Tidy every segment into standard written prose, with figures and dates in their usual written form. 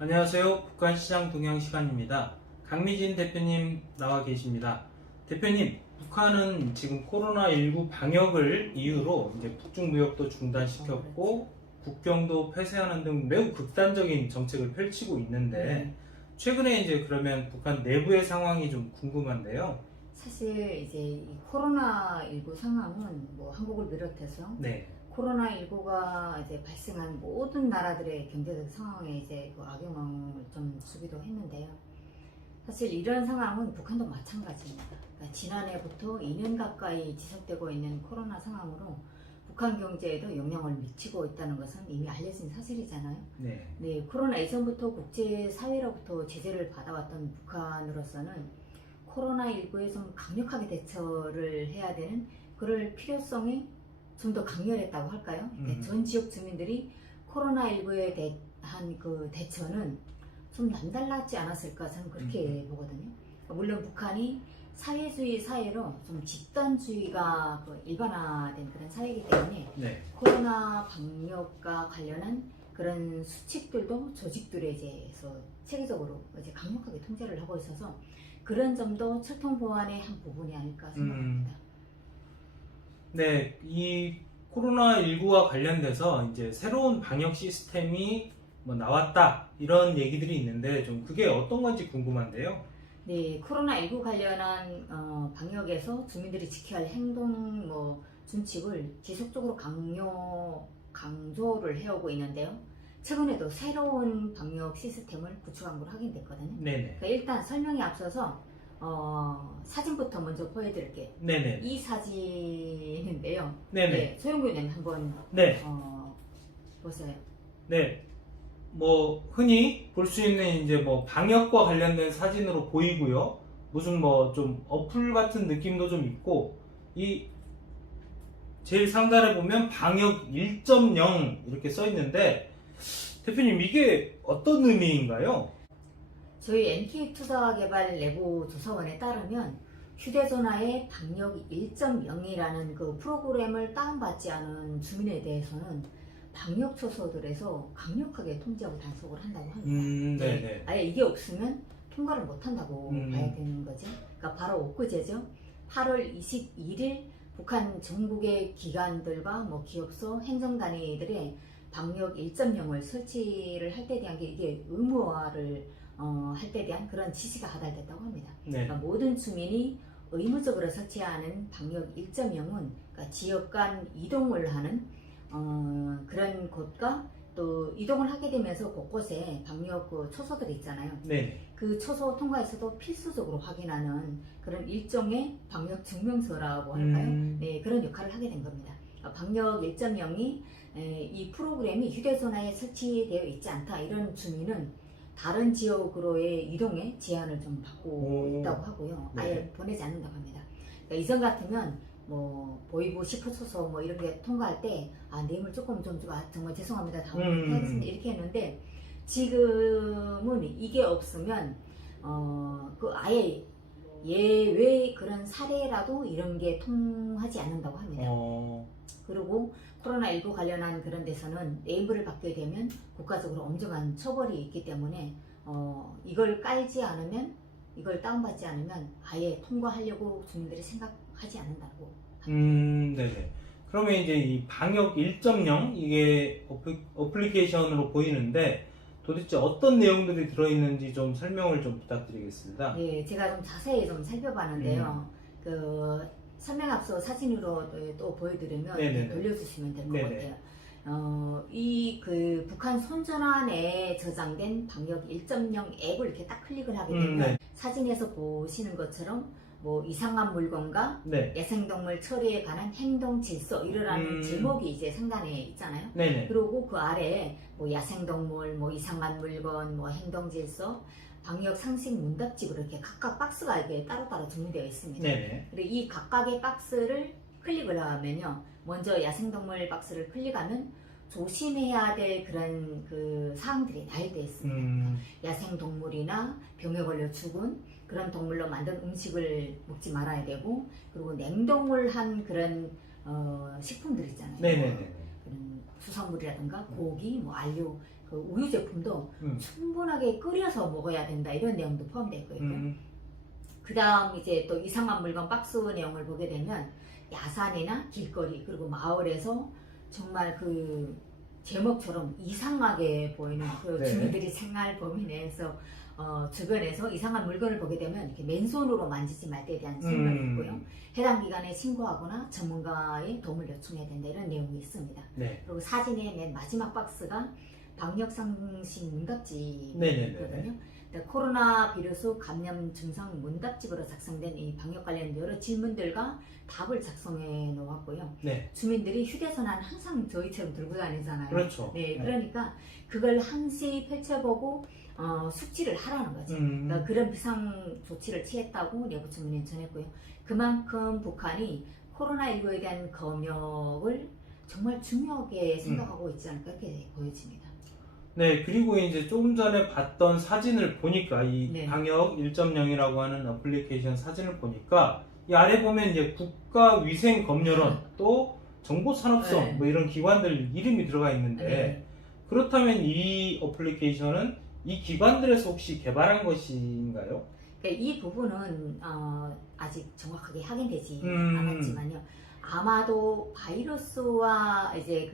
안녕하세요. 북한시장 동향 시간입니다. 강미진 대표님 나와 계십니다. 대표님, 북한은 지금 코로나19 방역을 이유로 이제 북중 무역도 중단시켰고 국경도 폐쇄하는 등 매우 극단적인 정책을 펼치고 있는데 최근에 이제 그러면 북한 내부의 상황이 좀 궁금한데요. 사실 이제 이 코로나19 상황은 뭐 한국을 비롯해서 네. 코로나19가 이제 발생한 모든 나라들의 경제적 상황에 이제 그 악영향을 좀 주기도 했는데요. 사실 이런 상황은 북한도 마찬가지입니다. 그러니까 지난해부터 2년 가까이 지속되고 있는 코로나 상황으로 북한 경제에도 영향을 미치고 있다는 것은 이미 알려진 사실이잖아요. 네. 네, 코로나 이전부터 국제사회로부터 제재를 받아왔던 북한으로서는 코로나19에 좀 강력하게 대처를 해야 되는 그럴 필요성이 좀 더 강렬했다고 할까요? 그러니까 전 지역 주민들이 코로나19에 대한 그 대처는 좀 남달랐지 않았을까 저는 그렇게 보거든요. 그러니까 물론 북한이 사회주의 사회로 좀 집단주의가 그 일반화된 그런 사회이기 때문에 네. 코로나 방역과 관련한 그런 수칙들도 조직들에 대해서 체계적으로 이제 강력하게 통제를 하고 있어서 그런 점도 철통 보완의 한 부분이 아닐까 생각합니다. 네, 이 코로나19와 관련돼서 이제 새로운 방역 시스템이 뭐 나왔다 이런 얘기들이 있는데 좀 그게 어떤 건지 궁금한데요. 네, 코로나19 관련한 방역에서 주민들이 지켜야 할 행동 준칙을 지속적으로 강조를 해오고 있는데요. 최근에도 새로운 방역 시스템을 구축한 걸로 확인됐거든요. 네네. 그러니까 일단 설명에 앞서서 사진부터 먼저 보여드릴게요. 네네. 이 사진인데요. 네네. 네, 소영구님 한번 네. 보세요. 네. 뭐 흔히 볼 수 있는 이제 뭐 방역과 관련된 사진으로 보이고요. 무슨 뭐 좀 어플 같은 느낌도 좀 있고 이 제일 상단에 보면 방역 1.0 이렇게 써 있는데 대표님 이게 어떤 의미인가요? 저희 NK투자개발 내부 조사원에 따르면 휴대전화에 방역 1.0이라는 그 프로그램을 다운받지 않은 주민에 대해서는 방역 초소들에서 강력하게 통제하고 단속을 한다고 합니다. 네네. 아예 이게 없으면 통과를 못 한다고 봐야 되는 거죠. 그러니까 바로 엊그제죠. 8월 21일 북한 전국의 기관들과 뭐 기업소, 행정단위들의 방역 1.0을 설치를 할 때 대한 게 이게 의무화를 할 때 대한 그런 지시가 하달됐다고 합니다. 네. 그러니까 모든 주민이 의무적으로 설치하는 방역 1.0은 그러니까 지역 간 이동을 하는 그런 곳과 또 이동을 하게 되면서 곳곳에 방역 그 초소들이 있잖아요. 네. 그 초소 통과에서도 필수적으로 확인하는 그런 일종의 방역 증명서라고 할까요? 네, 그런 역할을 하게 된 겁니다. 방역 1.0이 이 프로그램이 휴대전화에 설치되어 있지 않다 이런 주민은 다른 지역으로의 이동에 제한을 좀 받고 있다고 하고요. 아예 네. 보내지 않는다고 합니다. 그러니까 이전 같으면 뭐 보이부 10호초소 뭐 이런 게 통과할 때 내물 조금 좀 정말 죄송합니다 다음에 하겠습니다 이렇게 했는데 지금은 이게 없으면 그 아예 예외 그런 사례라도 이런 게 통하지 않는다고 합니다. 그리고 코로나19 관련한 그런 데서는 네이버를 받게 되면 국가적으로 엄정한 처벌이 있기 때문에 이걸 깔지 않으면 이걸 다운받지 않으면 아예 통과하려고 주민들이 생각하지 않는다고 합니다. 네네. 그러면 이제 이 방역 1.0 이게 어플리케이션으로 보이는데 도대체 어떤 내용들이 들어있는지 좀 설명을 좀 부탁드리겠습니다. 네, 제가 좀 자세히 좀 살펴봤는데요. 그 설명 앞서 사진으로 또 보여드리면 돌려주시면 될 것 같아요. 이 그 북한 손전환에 저장된 방역 1.0 앱을 이렇게 딱 클릭을 하게 되면 사진에서 보시는 것처럼 뭐 이상한 물건과 야생동물 처리에 관한 행동 질서 이러라는 제목이 이제 상단에 있잖아요. 그리고 그 아래에 뭐 야생동물, 뭐 이상한 물건, 뭐 행동 질서, 방역 상식 문답집으로 이렇게 각각 박스가 이렇게 따로따로 정리되어 있습니다. 그리고 이 각각의 박스를 클릭을 하면요. 먼저 야생동물 박스를 클릭하면 조심해야 될 그런 그 사항들이 나열되어 있습니다. 야생동물이나 병에 걸려 죽은 그런 동물로 만든 음식을 먹지 말아야 되고 그리고 냉동을 한 그런 식품들 있잖아요. 그런 수산물이라든가 고기, 뭐 알료 그 우유 제품도 충분하게 끓여서 먹어야 된다 이런 내용도 포함되어 있거든요. 그 다음 이제 또 이상한 물건 박스 내용을 보게 되면 야산이나 길거리 그리고 마을에서 정말 그 제목처럼 이상하게 보이는 그 주민들이 생활 범위 내에서 주변에서 이상한 물건을 보게 되면 이렇게 맨손으로 만지지 말 때에 대한 설명이 있고요. 해당 기관에 신고하거나 전문가의 도움을 요청해야 된다 이런 내용이 있습니다. 네. 그리고 사진의 맨 마지막 박스가 방역 상식 문답집이거든요. 코로나 비루스 감염 증상 문답집으로 작성된 이 방역 관련 여러 질문들과 답을 작성해 놓았고요. 네. 주민들이 휴대전화는 항상 저희처럼 들고 다니잖아요. 그렇죠. 네, 그러니까 그걸 항시 펼쳐보고 숙지를 하라는 거죠. 그러니까 그런 비상 조치를 취했다고 내부 주민은 전했고요. 그만큼 북한이 코로나19에 대한 검역을 정말 중요하게 생각하고 있지 않을까 이렇게 보여집니다. 네, 그리고 이제 조금 전에 봤던 사진을 보니까 이 네. 방역 1.0이라고 하는 어플리케이션 사진을 보니까 이 아래 보면 이제 국가위생검열원 또 정보산업성 네. 뭐 이런 기관들 이름이 들어가 있는데 네. 그렇다면 이 어플리케이션은 이 기관들에서 혹시 개발한 것인가요? 그러니까 이 부분은 아직 정확하게 확인되지 음. 않았지만요. 아마도 바이러스와 이제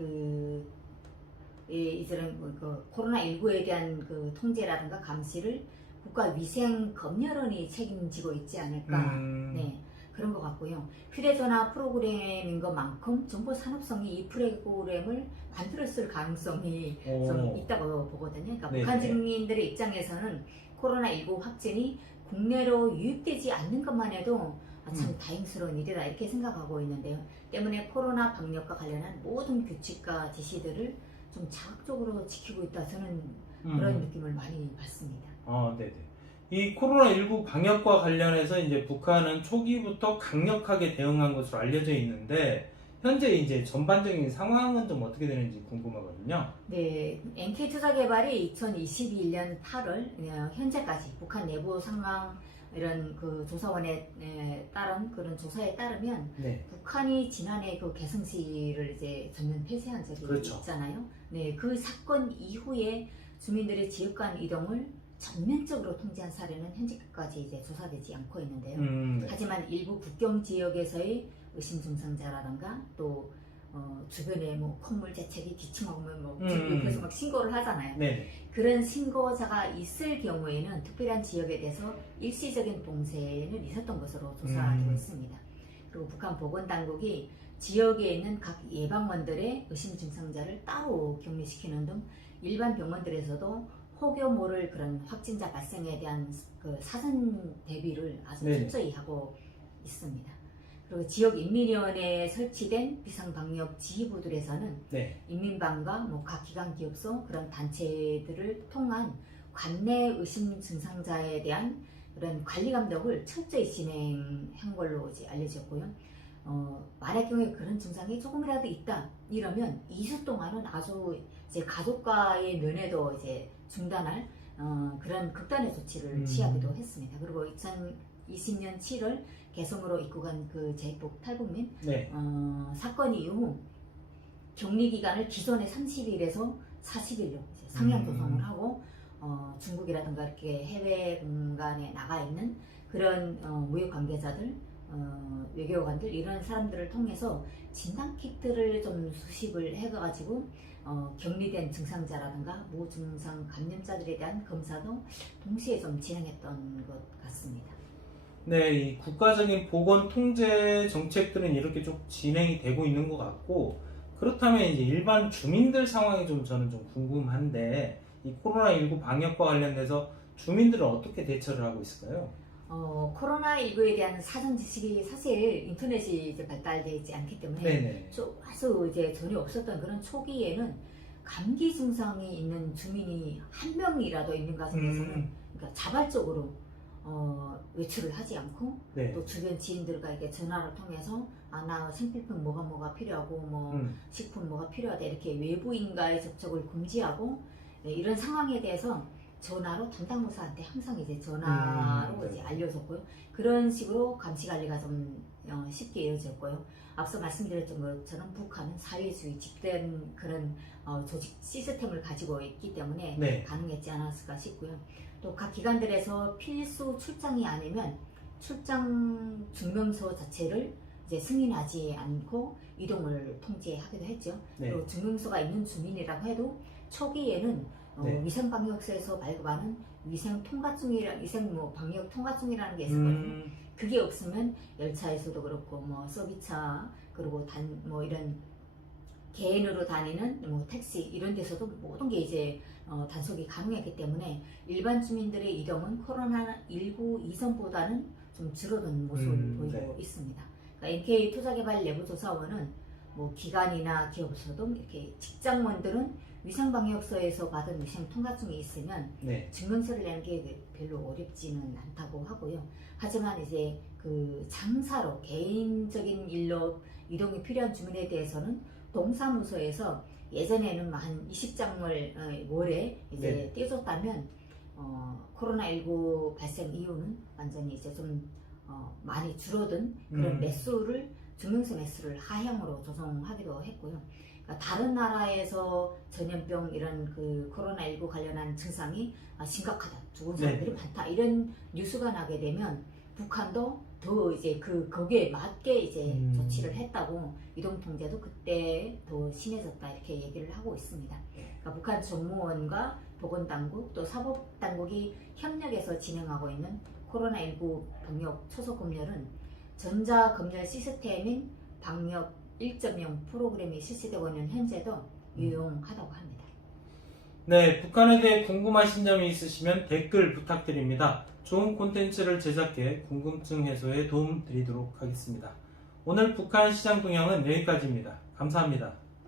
이제는 그 코로나19에 대한 그 통제라든가 감시를 국가위생검열원이 책임지고 있지 않을까. 네, 그런 것 같고요. 휴대전화 프로그램인 것만큼 정보산업성이 이 프로그램을 만들었을 가능성이 좀 있다고 보거든요. 그러니까 네네. 북한 주민들의 입장에서는 코로나19 확진이 국내로 유입되지 않는 것만 해도 참 다행스러운 일이다 이렇게 생각하고 있는데요. 때문에 코로나 방역과 관련한 모든 규칙과 지시들을 좀 자극적으로 지키고 있다 저는 그런 느낌을 많이 받습니다. 네네. 이 코로나19 방역과 관련해서 이제 북한은 초기부터 강력하게 대응한 것으로 알려져 있는데 현재 이제 전반적인 상황은 좀 어떻게 되는지 궁금하거든요. 네, NK투자개발이 2021년 8월 현재까지 북한 내부 상황 이런 그 조사원에 따른 그런 조사에 따르면 네. 북한이 지난해 그 개성시를 이제 전면 폐쇄한 적이 그렇죠. 있잖아요. 네, 그 사건 이후에 주민들의 지역 간 이동을 전면적으로 통제한 사례는 현재까지 이제 조사되지 않고 있는데요. 네. 하지만 일부 국경 지역에서의 의심 증상자라든가 또 주변에 뭐 콧물 재채기 기침하면 뭐 그래서 막 신고를 하잖아요. 네. 그런 신고자가 있을 경우에는 특별한 지역에 대해서 일시적인 봉쇄는 있었던 것으로 조사되고 있습니다. 그리고 북한 보건당국이 지역에 있는 각 예방원들의 의심 증상자를 따로 격리시키는 등 일반 병원들에서도 혹여 모를 그런 확진자 발생에 대한 그 사전 대비를 아주 네네. 철저히 하고 있습니다. 그리고 지역 인민위원회에 설치된 비상방역 지휘부들에서는 네. 인민방과 뭐 각 기관 기업소 그런 단체들을 통한 관내 의심 증상자에 대한 그런 관리 감독을 철저히 진행한 걸로 이제 알려졌고요. 만약 경우에 그런 증상이 조금이라도 있다 이러면 2주 동안은 아주 이제 가족과의 면회도 이제 중단할 그런 극단의 조치를 취하기도 했습니다. 그리고 2020년 7월 개성으로 입국한 그 제복 탈북민 네. 사건 이후 격리 기간을 기존의 30일에서 40일로 상향 조정을 하고 중국이라든가 이렇게 해외 공간에 나가 있는 그런 무역 관계자들, 외교관들 이런 사람들을 통해서 진단 키트를 좀 수집을 해가지고 격리된 증상자라든가 무증상 감염자들에 대한 검사도 동시에 좀 진행했던 것 같습니다. 네, 이 국가적인 보건 통제 정책들은 이렇게 좀 진행이 되고 있는 것 같고 그렇다면 이제 일반 주민들 상황이 좀 저는 좀 궁금한데 이 코로나19 방역과 관련돼서 주민들은 어떻게 대처를 하고 있을까요? 코로나19에 대한 사전 지식이 사실 인터넷이 이제 발달되어 있지 않기 때문에 네네. 아주 이제 전혀 없었던 그런 초기에는 감기 증상이 있는 주민이 한 명이라도 있는 가정에서는 그러니까 자발적으로 외출을 하지 않고 네. 또 주변 지인들과 이렇게 전화를 통해서 나 생필품 뭐가 필요하고 뭐 식품 뭐가 필요하다 이렇게 외부인과의 접촉을 금지하고 네, 이런 상황에 대해서 전화로 담당부서한테 항상 이제 전화로 이제 알려줬고요. 그런 식으로 감시 관리가 좀 쉽게 이어졌고요. 앞서 말씀드렸던 것처럼 북한은 사회주의 집단 그런 조직 시스템을 가지고 있기 때문에 네. 가능했지 않았을까 싶고요. 또 각 기관들에서 필수 출장이 아니면 출장 증명서 자체를 이제 승인하지 않고 이동을 통제하기도 했죠. 네. 그리고 증명서가 있는 주민이라고 해도 초기에는 네. 위생방역소에서 발급하는 위생 방역 통과증이라는 게 있었거든요. 그게 없으면 열차에서도 그렇고 뭐 서비차 그리고 이런 개인으로 다니는 뭐 택시 이런 데서도 모든 게 이제 단속이 가능했기 때문에 일반 주민들의 이동은 코로나19 이전보다는 좀 줄어든 모습을 보이고 네. 있습니다. 그러니까 NK투자개발 내부조사원은 뭐 기관이나 기업에서도 이렇게 직장원들은 위생방역소에서 받은 위생 통과증이 있으면 네. 증명서를 내는 게 별로 어렵지는 않다고 하고요. 하지만 이제 그 장사로 개인적인 일로 이동이 필요한 주민에 대해서는 동사무소에서 예전에는 한 20장을 월에 이제 네. 떼줬다면 코로나19 발생 이후는 완전히 이제 좀 많이 줄어든 그런 매수를 증명서 매수를 하향으로 조정하기도 했고요. 그러니까 다른 나라에서 전염병 이런 그 코로나19 관련한 증상이 심각하다, 죽은 사람들이 네. 많다 이런 뉴스가 나게 되면 북한도 더 이제 거기에 맞게 이제 조치를 했다고 이동 통제도 그때 더 심해졌다 이렇게 얘기를 하고 있습니다. 그러니까 북한 정무원과 보건당국 또 사법당국이 협력해서 진행하고 있는 코로나19 방역 초소 검열은 전자검열 시스템인 방역 1.0 프로그램이 실시되고 있는 현재도 유용하다고 합니다. 네, 북한에 대해 궁금하신 점이 있으시면 댓글 부탁드립니다. 좋은 콘텐츠를 제작해 궁금증 해소에 도움 드리도록 하겠습니다. 오늘 북한 시장 동향은 여기까지입니다. 감사합니다.